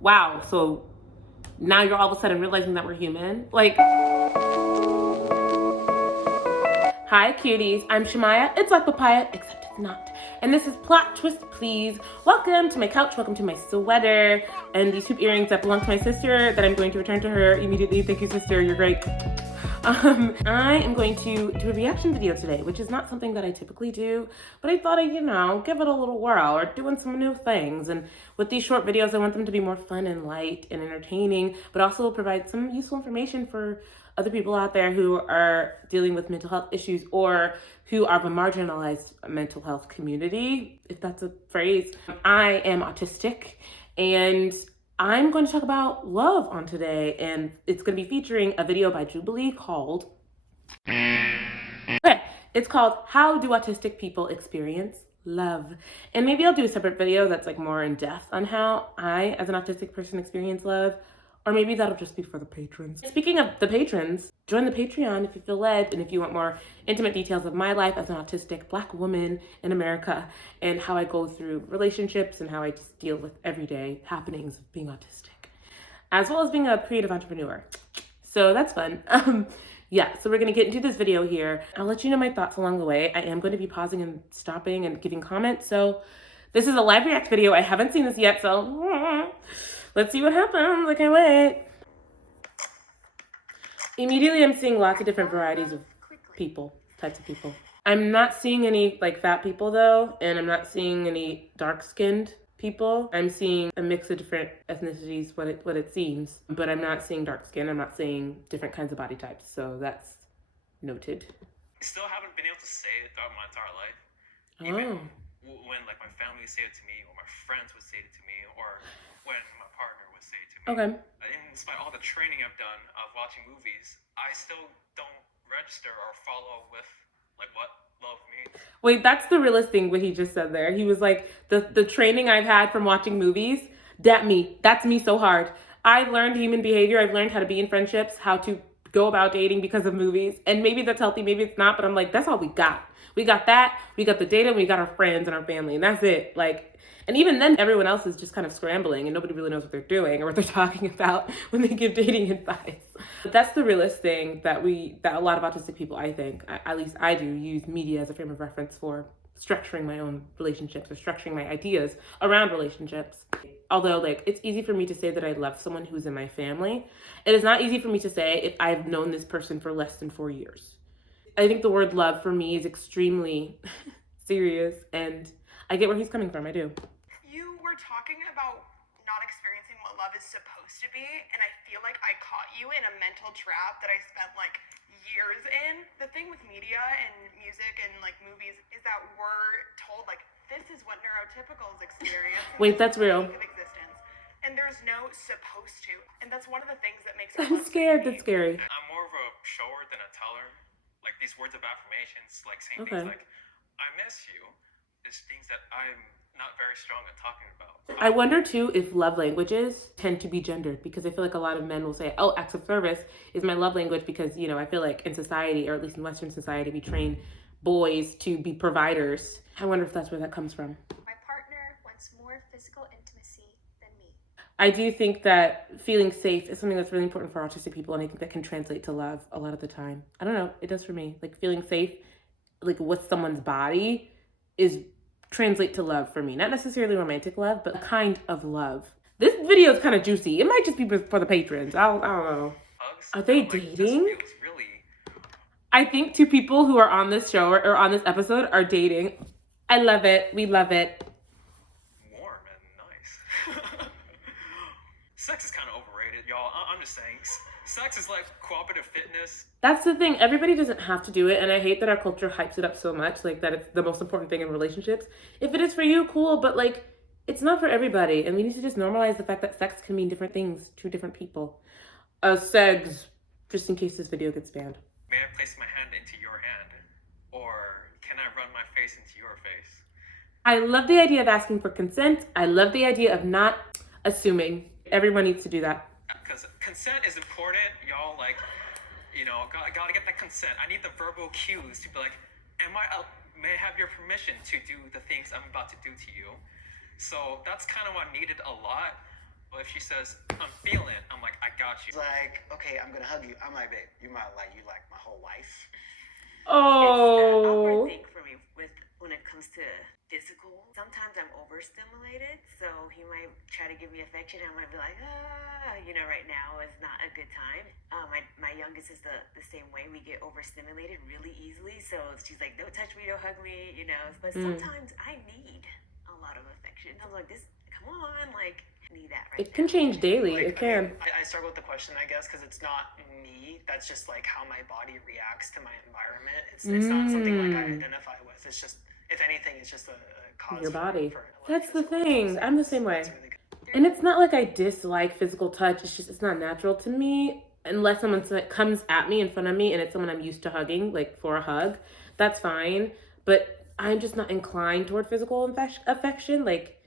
wow, so now you're all of a sudden realizing that we're human? Like, hi cuties, I'm Shamaya. It's like papaya, except it's not. And this is Plot Twist Please. Welcome to my couch, welcome to my sweater, and these hoop earrings that belong to my sister that I'm going to return to her immediately. Thank you, sister, you're great. I am going to do a reaction video today, which is not something that I typically do, but I thought I'd, give it a little whirl or doing some new things. And with these short videos, I want them to be more fun and light and entertaining, but also provide some useful information for other people out there who are dealing with mental health issues or who are of a marginalized mental health community, if that's a phrase. I am autistic, and I'm going to talk about love on today, and it's going to be featuring a video by Jubilee called, it's called How Do Autistic People Experience Love? And maybe I'll do a separate video that's like more in depth on how I, as an autistic person, experience love, or maybe that'll just be for the patrons. Speaking of the patrons, join the Patreon if you feel led, and if you want more intimate details of my life as an autistic Black woman in America and how I go through relationships and how I just deal with everyday happenings of being autistic, as well as being a creative entrepreneur. So that's fun. Yeah, so we're gonna get into this video here. I'll let you know my thoughts along the way. I am going to be pausing and stopping and giving comments. So this is a live react video. I haven't seen this yet, so let's see what happens. I can't wait. Immediately, I'm seeing lots of different varieties of people, types of people. I'm not seeing any like fat people though, and I'm not seeing any dark-skinned people. I'm seeing a mix of different ethnicities, what it seems, but I'm not seeing dark skin. I'm not seeing different kinds of body types, so that's noted. I still haven't been able to say it throughout my entire life. Even when like my family would say it to me, or my friends would say it to me, or when my partner would say it to me. Okay. And despite all the training I've done of watching movies, I still don't register or follow with like what love means. Wait, that's the realest thing what he just said there. He was like, the training I've had from watching movies, that's me so hard. I've learned human behavior. I've learned how to be in friendships, how to go about dating because of movies. And maybe that's healthy, maybe it's not, but I'm like, that's all we got. We got that, we got the data, we got our friends and our family, and that's it. Like, and even then, everyone else is just kind of scrambling and nobody really knows what they're doing or what they're talking about when they give dating advice. But that's the realest thing that a lot of autistic people, I think, at least I do, use media as a frame of reference for structuring my own relationships or structuring my ideas around relationships. Although, like, it's easy for me to say that I love someone who's in my family. It is not easy for me to say if I've known this person for less than 4 years. I think the word love for me is extremely serious, and I get where he's coming from, I do. You were talking about not experiencing what love is supposed to be, and I feel like I caught you in a mental trap that I spent like years in. The thing with media and music and like movies is that we're told like this is what neurotypicals experience. Wait, that's real. Of existence. And there's no supposed to, and that's one of the things that makes I'm scared. That's scary. I'm more of a shower than a teller. Like these words of affirmations, like saying Okay. things like "I miss you," is things that I'm not very strong at talking about. I wonder too if love languages tend to be gendered, because I feel like a lot of men will say, oh, acts of service is my love language, because, I feel like in society, or at least in Western society, we train boys to be providers. I wonder if that's where that comes from. My partner wants more physical intimacy than me. I do think that feeling safe is something that's really important for autistic people, and I think that can translate to love a lot of the time. I don't know, it does for me. Like feeling safe, like with someone's body translate to love for me. Not necessarily romantic love, but a kind of love. This video is kind of juicy. It might just be for the patrons. I don't know. Hugs, Are they like, dating? This feels really... I think two people who are on this show or on this episode are dating. I love it. We love it. warm and nice. Sex is kind of overrated, y'all. I'm just saying. Sex is like cooperative fitness. That's the thing. Everybody doesn't have to do it, and I hate that our culture hypes it up so much, like that it's the most important thing in relationships. If it is for you, cool, but like it's not for everybody, and we need to just normalize the fact that sex can mean different things to different people. Segs, just in case this video gets banned. May I place my hand into your hand? Or can I run my face into your face? I love the idea of asking for consent. I love the idea of not assuming. Everyone needs to do that. Because consent is important, y'all. Like, gotta get that consent. I need the verbal cues to be like, may I have your permission to do the things I'm about to do to you? So that's kind of what I needed a lot. Well, if she says, I'm feeling, I'm like, I got you. It's like, okay, I'm gonna hug you. I'm like, babe, you like my whole life. It's an awkward Oh. thing for me when it comes to physical. Sometimes I'm overstimulated, so he might try to give me affection. I might be like, right now is not a good time. My youngest is the same way. We get overstimulated really easily, so she's like, don't touch me, don't hug me, But sometimes I need a lot of affection. I'm like, come on, like, I need that right It can now. change daily. Like, It can. I struggle with the question, I guess, because it's not me. That's just like how my body reacts to my environment. It's not something like I identify with. It's just, if anything, it's just a cause Your body. for That's the thing. I'm the same way. It's really good. And it's not like I dislike physical touch. It's just, it's not natural to me. Unless someone comes at me in front of me and it's someone I'm used to hugging, like for a hug, that's fine. But I'm just not inclined toward physical affection. Like,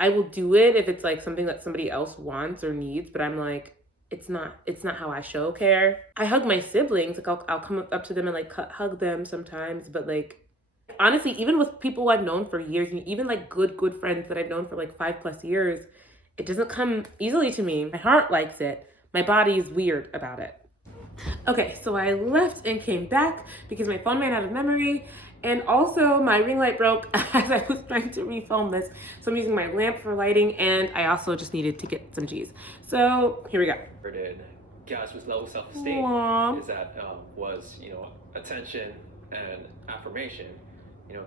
I will do it if it's like something that somebody else wants or needs, but I'm like, it's not how I show care. I hug my siblings. Like, I'll come up to them and like hug them sometimes, but like, honestly, even with people I've known for years, and even like good friends that I've known for like 5+ years, it doesn't come easily to me. My heart likes it. My body is weird about it. Okay, so I left and came back because my phone ran out of memory, and also my ring light broke as I was trying to refilm this. So I'm using my lamp for lighting, and I also just needed to get some cheese. So here we go. Guys with low self-esteem Aww. is that was attention and affirmation,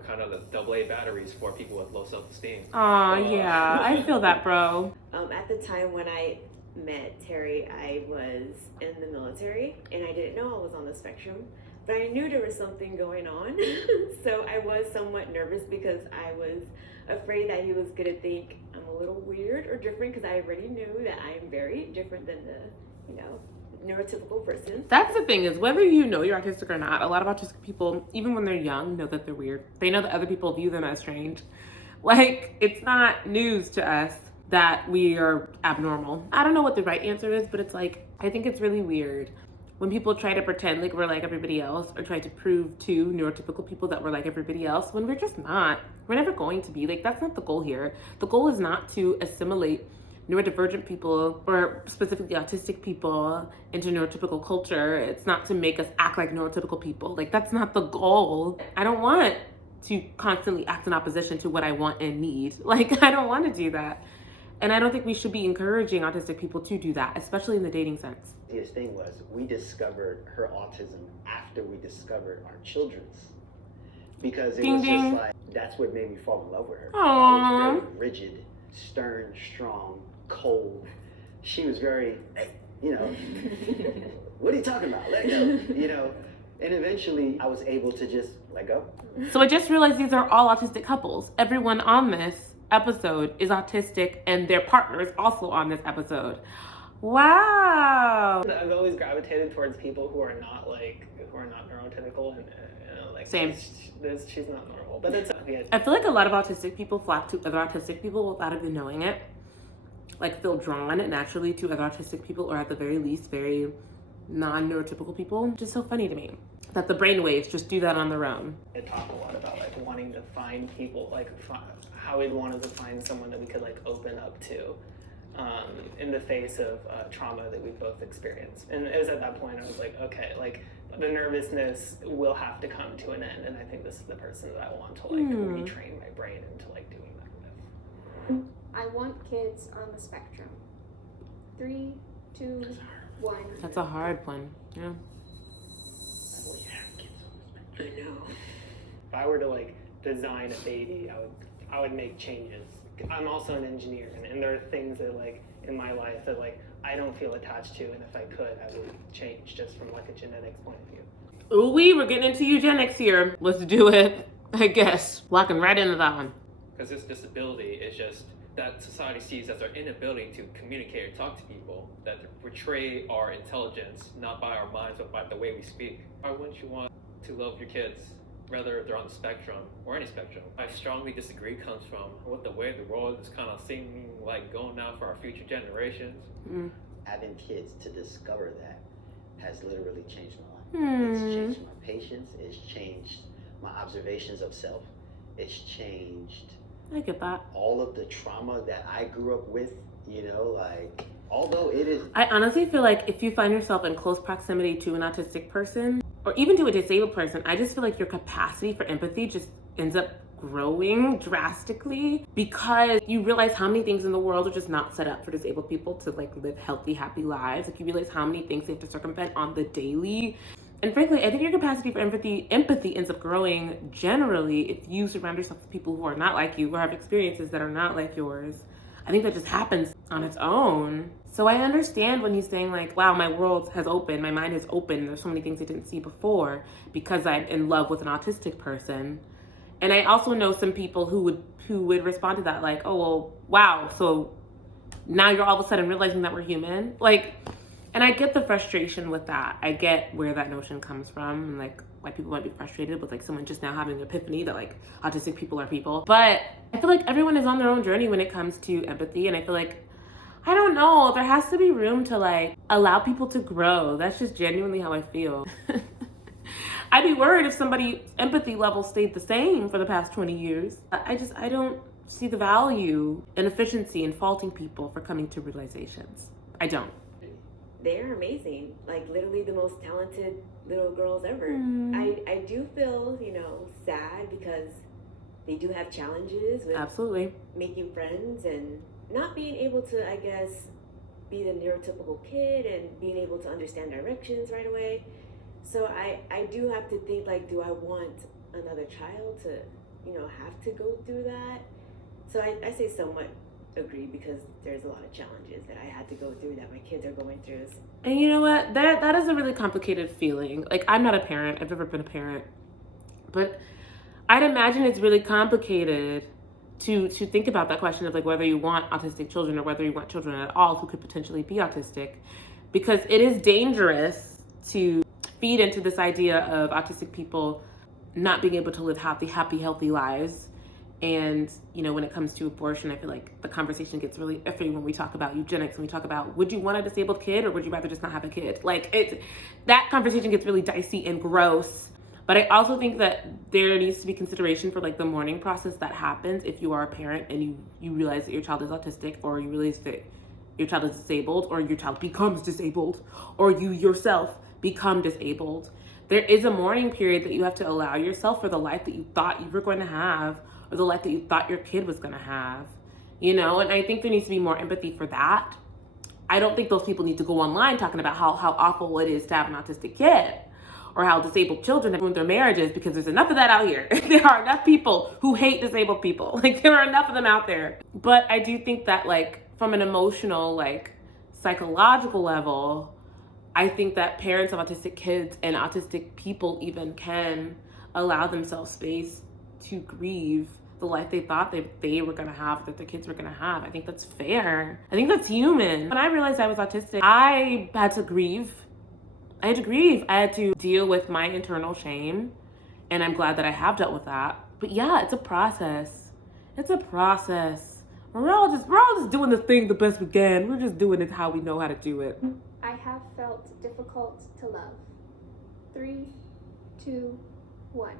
kind of the AA batteries for people with low self-esteem. Aw, yeah, I feel that, bro. At the time when I met Terry, I was in the military, and I didn't know I was on the spectrum, but I knew there was something going on. So I was somewhat nervous because I was afraid that he was gonna think I'm a little weird or different, because I already knew that I'm very different than the neurotypical person. That's the thing, is whether you know you're autistic or not, a lot of autistic people, even when they're young, know that they're weird. They know that other people view them as strange. Like, it's not news to us that we are abnormal. I don't know what the right answer is, but it's like, I think it's really weird when people try to pretend like we're like everybody else, or try to prove to neurotypical people that we're like everybody else, when we're just not. We're never going to be. Like, that's not the goal here. The goal is not to assimilate neurodivergent people, or specifically autistic people, into neurotypical culture. It's not to make us act like neurotypical people. Like, that's not the goal. I don't want to constantly act in opposition to what I want and need. Like, I don't want to do that. And I don't think we should be encouraging autistic people to do that, especially in the dating sense. His thing was, we discovered her autism after we discovered our children's. Because it was just like, that's what made me fall in love with her. Aww. I was very rigid, stern, strong, cold. She was very, what are you talking about? Let go, And eventually I was able to just let go. So I just realized these are all autistic couples. Everyone on this episode is autistic, and their partner is also on this episode. Wow. I've always gravitated towards people who are not neurotypical, and Same. She's not normal, but it's okay. I feel like a lot of autistic people flock to other autistic people without even knowing it. Like, feel drawn naturally to other autistic people, or at the very least, very non-neurotypical people. Just so funny to me that the brainwaves just do that on their own. I talk a lot about like wanting to find people, like how we'd wanted to find someone that we could like open up to in the face of trauma that we both experienced. And it was at that point I was like, okay, like the nervousness will have to come to an end, and I think this is the person that I want to like retrain my brain into like doing that with. I want kids on the spectrum. 3, 2, 1. That's a hard one. Yeah. I know. If I were to like design a baby, I would make changes. I'm also an engineer, and there are things that like in my life that like I don't feel attached to, and if I could, I would change just from like a genetics point of view. Ooh, we're getting into eugenics here. Let's do it, I guess. Walking right into that one. Because this disability is just that society sees as our inability to communicate or talk to people, that portray our intelligence not by our minds but by the way we speak. Why wouldn't you want to love your kids, whether they're on the spectrum or any spectrum? I strongly disagree comes from what the way the world is kind of seeming like going now for our future generations. Having kids to discover that has literally changed my life. It's changed my patience. It's changed my observations of self. It's changed I get that. all of the trauma that I grew up with, You know, like, although it is. I honestly feel like if you find yourself in close proximity to an autistic person or even to a disabled person, I just feel like your capacity for empathy just ends up growing drastically because you realize how many things in the world are just not set up for disabled people to like live healthy, happy lives. Like you realize how many things they have to circumvent on the daily. And frankly, I think your capacity for empathy ends up growing generally if you surround yourself with people who are not like you or have experiences that are not like yours. I think that just happens on its own. So I understand when he's saying like, wow, my world has opened, my mind has opened. There's so many things I didn't see before because I'm in love with an autistic person. And I also know some people who would respond to that like, oh, well, wow, so now you're all of a sudden realizing that we're human. Like, and I get the frustration with that. I get where that notion comes from and like why people might be frustrated with like someone just now having an epiphany that like autistic people are people. But I feel like everyone is on their own journey when it comes to empathy. And I feel like, I don't know, there has to be room to like allow people to grow. That's just genuinely how I feel. I'd be worried if somebody's empathy level stayed the same for the past 20 years. I don't see the value and efficiency in faulting people for coming to realizations. I don't. They're amazing, like literally the most talented little girls ever. I do feel, you know, sad because they do have challenges with Absolutely making friends and not being able to, I guess, be the neurotypical kid and being able to understand directions right away. So I do have to think like, do I want another child to, you know, have to go through that? So I say somewhat agree because there's a lot of challenges that I had to go through that my kids are going through. And you know what? That is a really complicated feeling. Like, I'm not a parent. I've never been a parent. But I'd imagine it's really complicated to think about that question of like whether you want autistic children or whether you want children at all who could potentially be autistic. Because it is dangerous to feed into this idea of autistic people not being able to live happy, healthy lives. And, you know, when it comes to abortion, I feel like the conversation gets really iffy when we talk about eugenics, when we talk about, would you want a disabled kid or would you rather just not have a kid? Like, that conversation gets really dicey and gross. But I also think that there needs to be consideration for like the mourning process that happens if you are a parent and you realize that your child is autistic, or you realize that your child is disabled, or your child becomes disabled, or you yourself become disabled. There is a mourning period that you have to allow yourself for the life that you thought you were going to have, or the life that you thought your kid was going to have, you know? And I think there needs to be more empathy for that. I don't think those people need to go online talking about how awful it is to have an autistic kid or how disabled children have ruined their marriages, because there's enough of that out here. There are enough people who hate disabled people. Like, there are enough of them out there. But I do think that, like, from an emotional, like, psychological level, I think that parents of autistic kids and autistic people even can allow themselves space to grieve the life they thought they were gonna have, that their kids were gonna have. I think that's fair. I think that's human. When I realized I was autistic, I had to grieve. I had to deal with my internal shame, and I'm glad that I have dealt with that. But yeah, it's a process. We're all just doing the thing the best we can. We're just doing it how we know how to do it. I have felt difficult to love. 3, 2, 1.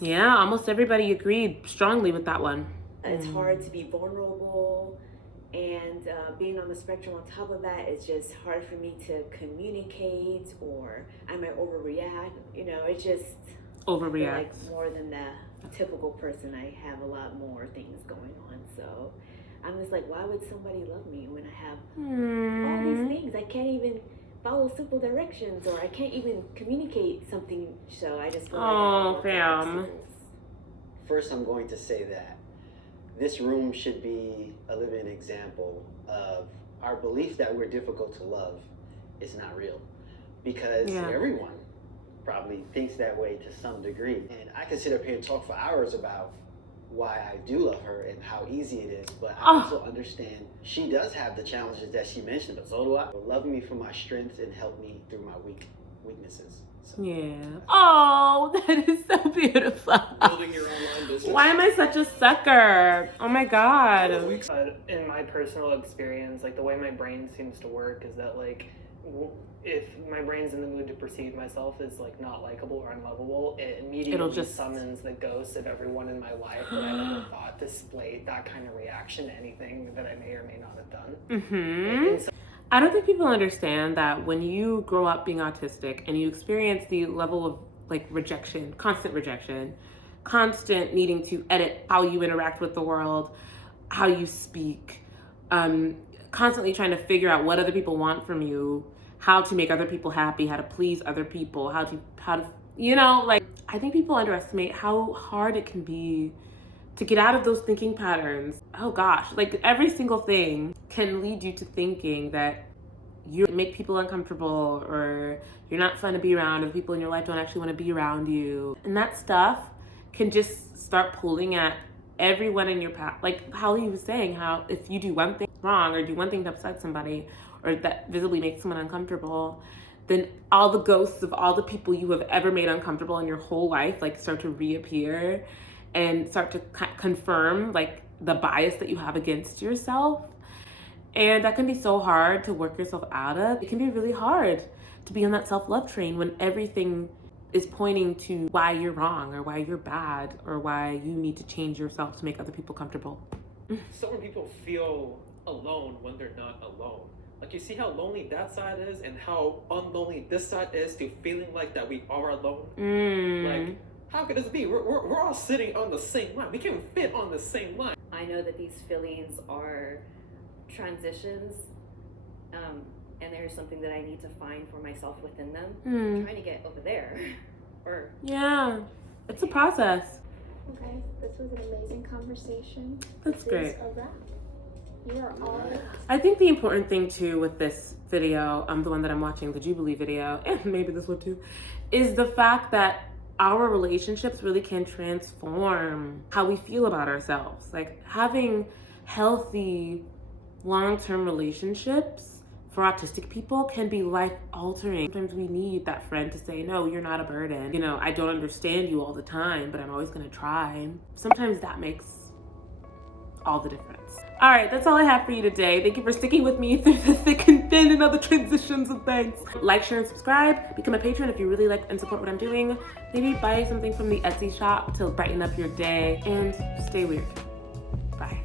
Yeah, almost everybody agreed strongly with that one. It's hard to be vulnerable, and being on the spectrum on top of that, it's just hard for me to communicate, or I might overreact. You know, it's just Overreact. like more than the typical person. I have a lot more things going on, so I'm just like, why would somebody love me when I have all these things? I can't even follow simple directions, or I can't even communicate something. So I just feel like I have fam. First, I'm going to say that this room should be a living example of our belief that we're difficult to love is not real, because everyone probably thinks that way to some degree. And I can sit up here and talk for hours about why I do love her and how easy it is, but I also understand she does have the challenges that she mentioned, but so do I. Love me for my strengths and help me through my weaknesses. So, yeah. Oh, that is so beautiful. Building your online business. Why am I such a sucker? Oh my God. In my personal experience, like the way my brain seems to work is that like if my brain's in the mood to perceive myself as like not likable or unlovable, it It'll immediately just- summons the ghosts of everyone in my life that I never thought displayed that kind of reaction to anything that I may or may not have done. Mm-hmm. And so I don't think people understand that when you grow up being autistic and you experience the level of like rejection, constant needing to edit how you interact with the world, how you speak, constantly trying to figure out what other people want from you, how to make other people happy, how to please other people, how to, you know, like, I think people underestimate how hard it can be to get out of those thinking patterns. Oh gosh, like every single thing can lead you to thinking that you make people uncomfortable or you're not fun to be around or the people in your life don't actually want to be around you. And that stuff can just start pulling at everyone in your path. Like how he was saying, how if you do one thing wrong or do one thing to upset somebody or that visibly makes someone uncomfortable, then all the ghosts of all the people you have ever made uncomfortable in your whole life like start to reappear and start to confirm like the bias that you have against yourself. And that can be so hard to work yourself out of. It can be really hard to be on that self-love train when everything is pointing to why you're wrong or why you're bad or why you need to change yourself to make other people comfortable. So many people feel alone when they're not alone. Like you see how lonely that side is and how unlonely this side is to feeling like that we are alone. Like, how could this be? We're all sitting on the same line. We can't fit on the same line. I know that these feelings are transitions, and there's something that I need to find for myself within them. I'm trying to get over there. Or yeah, it's a process. Okay, this was an amazing conversation. That's great. This is a wrap. You are all. I think the important thing too with this video, the one that I'm watching, the Jubilee video, and maybe this one too, is the fact that our relationships really can transform how we feel about ourselves. Like having healthy long-term relationships for autistic people can be life-altering. Sometimes we need that friend to say, no, you're not a burden. You know, I don't understand you all the time, but I'm always gonna try. Sometimes that makes all the difference. All right, that's all I have for you today. Thank you for sticking with me through the thick and thin and other transitions and things. Like, share, and subscribe. Become a patron if you really like and support what I'm doing. Maybe buy something from the Etsy shop to brighten up your day, and stay weird. Bye.